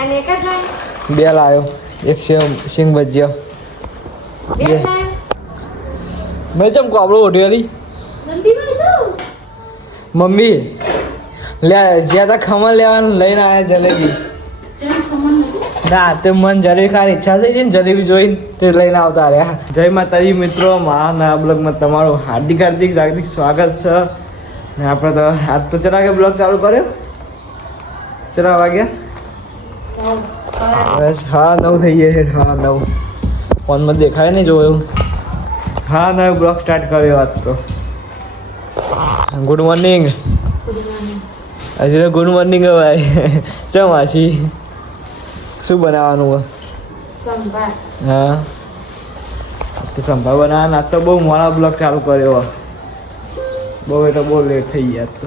અને એક જ લાય બે લાવ્યો એક સેવ સિંગ ભજીયો બે મેં ચમ કોબળો ઉઠ્યો હતી મમ્મી લે જ્યાં તા ખમણ લેવાનું લઈને આવ્યા જલેબી. ના તે મન જલેબી ખાવાની ઈચ્છા થઈ જઈને ને જલેબી જોઈને તે લઈને આવતા રહ્યા. જય માતાજી મિત્રો મારા નવા બ્લોગમાં તમારું હાર્દિક હાર્દિક જાગતિક સ્વાગત છે. ને આપણે તો આજ તો વાગે બ્લોગ ચાલુ કર્યો? ચરા વાગ્યા? બસ હા નવ થઈ ગયા છે હા નવ. ફોનમાં દેખાય નહીં જોયું? હા નવ બ્લોગ સ્ટાર્ટ કર્યો આજ તો. ગુડ મોર્નિંગ હજી તો ગુડ મોર્નિંગ ભાઈ ચમ આશી? શું બનાવવાનું હોય હા. તો સંભાળ બનાવવાના આજ તો બહુ મોડા બ્લોગ ચાલુ કર્યો બહુ બહુ તો બહુ લેટ થઈ ગયા આજ તો.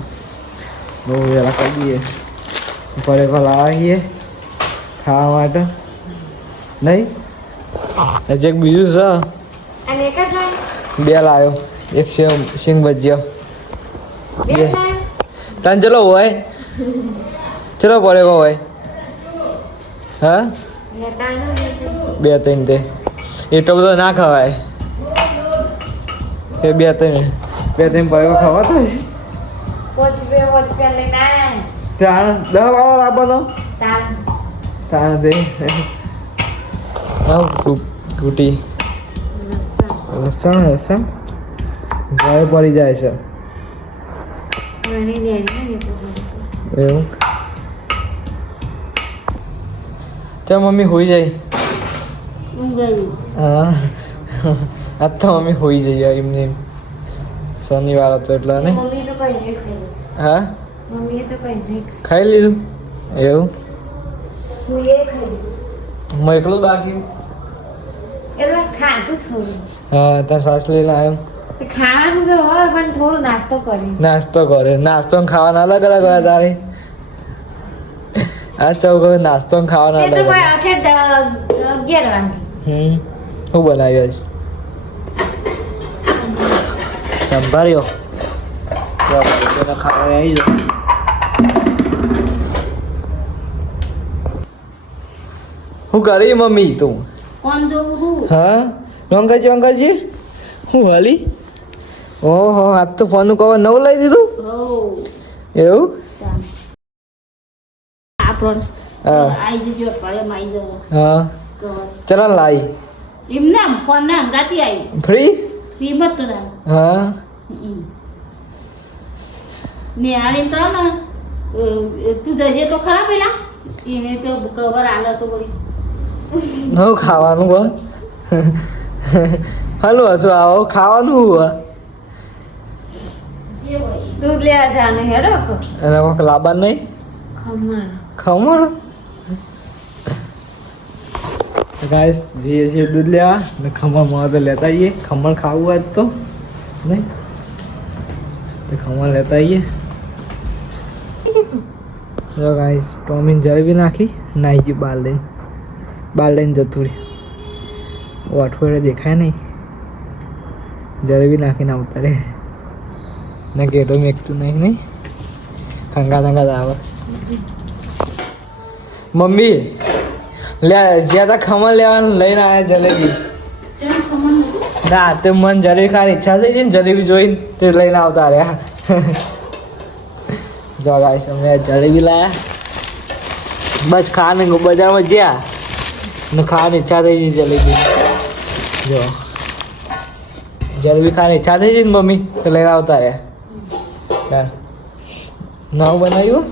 બહુ વહેલા કરી દઈએ. પડે પેલા આવીએ. ખાવા માટે નહીં હજી એક બીજું છે. બે લાયો. એક સેવ સિંગ ભજીયો. બે. તને ચલો હોય? ચલો પડે કો હોય. હા? બે ત્રણ તે. એટલો બધો ના ખવાય. એ બે ત્રણ. બે ત્રણ પડે ખવાતો ત્યાં દસ વાળો લાવવાનો હા કુટી લસણ લસણ લસણ પડી જાય છે એવું ચાલ મમ્મી હોઈ જાય હા આજ તો મમ્મી હોઈ જઈએ એમને એમ શનિવાર હતો એટલે ખાઈ હા તો કઈ નહીં ખાઈ લીધું એવું હું એ હું એકલો જ બાકી? એટલે ખાધું થોડું. હા ત્યાં સાસ લઈને આવ્યો. ખાવાનું તો હોય પણ થોડું નાસ્તો કરી નાસ્તો કરે. નાસ્તો ખાવાના અલગ અલગ હોય તારે. આ ચૌક નાસ્તો ને ખાવાના અલગ અલગ. અગિયાર વાગે. હમ. શું બનાવ્યો છે સંભાળ્યો. ખાવા આવી જાઓ શું કરી મમ્મી તું. હું? હા? અંકલજી અંકલજી હું હાલી? ઓહો આજ તો ફોનનું કવર નવું લઈ દીધું? હો એવું? હા. ચલા લાઈ. એમને ફોન ના અંગાતી આવી ફ્રી? કિંમત તો ના હા. ને આને તો તું જજે તો ખરા પેલા? એને તો કવર આલો તો વળી હું ખાવાનું હોય હાલો હજુ આવો ખાવાનું હોય દૂધ લેવા જવાનું હેડો એને અને લાબા નહીં? ખમણ. ખમણ? ગાઈસ જઈએ છીએ દૂધ લેવા. ને ખમણ મળે તો લેતા આવીએ. ખમણ ખાવું હોય તો નહીં? ખમણ લેતા આવીએ. ગાઈસ ટોમીન જરબી નાખી નાઈ ગયું બાર લઈને બાર લઈને જતું રહે અઠવાડિયે દેખાય નહીં. જલેબી નાખીને આવતા રે ને ગેટો મેકતું નહીં નહીં. ખંગા ખંગા આવે. મમ્મી લે જ્યાં તા ખમણ લેવાનું લઈને આવ્યા જલેબી. ના તે મન જલેબી ખાવાની ઈચ્છા થઈ હતી ને જલેબી જોઈને તે લઈને આવતા રહ્યા. જો ગાઈસ અમે જલેબી લાયા. બસ ખાને બજારમાં જ્યાં. ને ખાવાની ઈચ્છા થઈ ગઈ જલેબી. જો. જલેબી ખાવાની ઈચ્છા થઈ ગઈ ને મમ્મી તો લઈને આવતા રે નવું બનાવ્યું?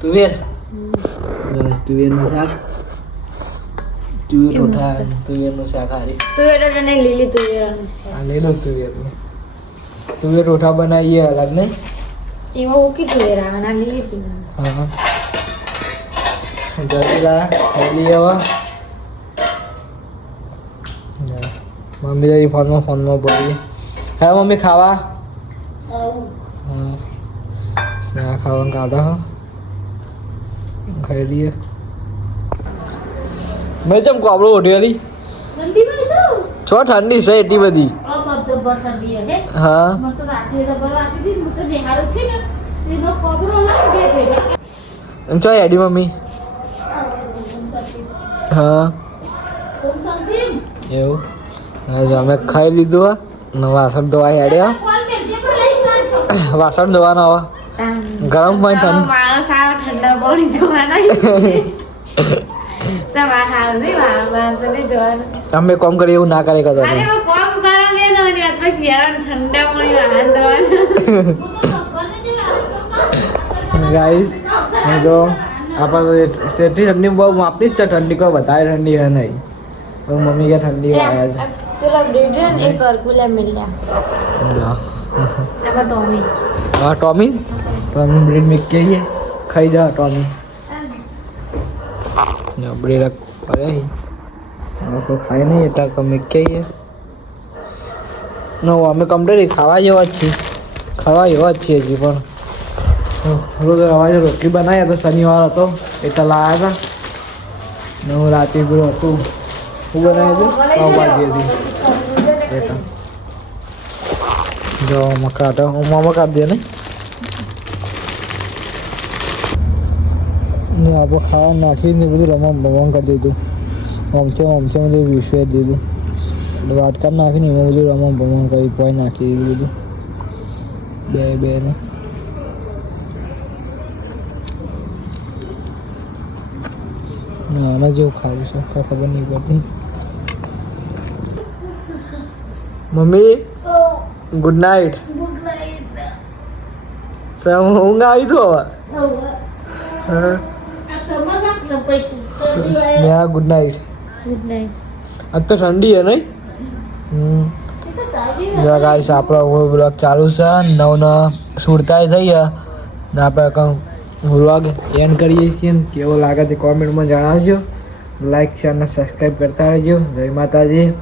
તુવેર? તુવેરનું શાક. તુવેર રોઠા તુવેરનું શાક હારી. તુવેર તને લીલી તુવેર લઈ લો તુવેરનું. તુવેર રોઠા બનાવીએ અલગ નહીં. એમાં ઓકી તુવેર આવે ના લીલી તુવેર હા જલ્દી લા જલ્દી હવે મમ્મી તારી ફોનમાં ફોનમાં બોલી. હા મમ્મી ખાવા? હા. સ્નેહા ખાવાનું કાઢો હા. ખાઈ લઈએ. મેં ચમ કોબળો ઉઠ્યો હતી છો? ઠંડી છે એટલી બધી. હે? ને ચો એડી મમ્મી? હા એવું. અમે ખાઈ લીધું ને વાસણ ધોવા હેડ્યા વાસણ ધોવાના હવે ગરમ પાણી માણસ આવે ઠંડા પાણી ધોવાના. અમે કોમ કરીએ એવું ના કરે કદાચ. ગાઈસ જો આપણે ઠંડી બહુ માપની જ છે ઠંડી કોઈ વધારે ઠંડી હે નહીં. મમ્મી કે ઠંડી આવ્યા છે. પેલા બ્રેડ હે ને, એક અરકુલા મિલ્યા લો. એમાં ટોમી હા ટોમી ટોમી બ્રેડ મેં કહીએ ખાઈ જા ટોમી બ્રેડ કરે હવે કોઈ ખાય નહીં એટલે અમે કહીએ નો અમે કમ્પ્લીટ ખાવા જેવા જ છીએ ખાવા એવા જ છીએ હજી પણ રોજ અવાજે રોટલી બનાવી તો શનિવાર હતો એટલે લાવ્યા હતા ને હું રાતે પેલું હતું શું બનાવ્યું હતું પાવભાજી હતી એટલે જો મકા તો હું મામા કાઢી દે ને ને આપણે ખાવા નાખીને બધું રમવા ભમણ કરી દીધું આમથી આમથી બધું વિશ્વેર દીધું વાટકા નાખીને એમાં બધું રમવા ભમણ કરી પોઈ નાખી દીધું બધું બે બે ને આના જેવું ખાવું છે ખબર નહીં પડતી મમ્મી? ગુડ નાઇટ સમ ઊંઘ આવી તો હવે? હા. Sneha good night good night તો ઠંડી હે નહીં? ગાઈસ આપણો બ્લોગ ચાલુ છે. નવ ને સુડતાય થઈ ગયા. ને આપણે કહું વ્લોગ એન્ડ કરીએ છીએ. ને કેવો લાગે તે કોમેન્ટમાં જણાવજો. લાઈક શેર અને સબસ્ક્રાઈબ કરતા રહેજો. જય માતાજી.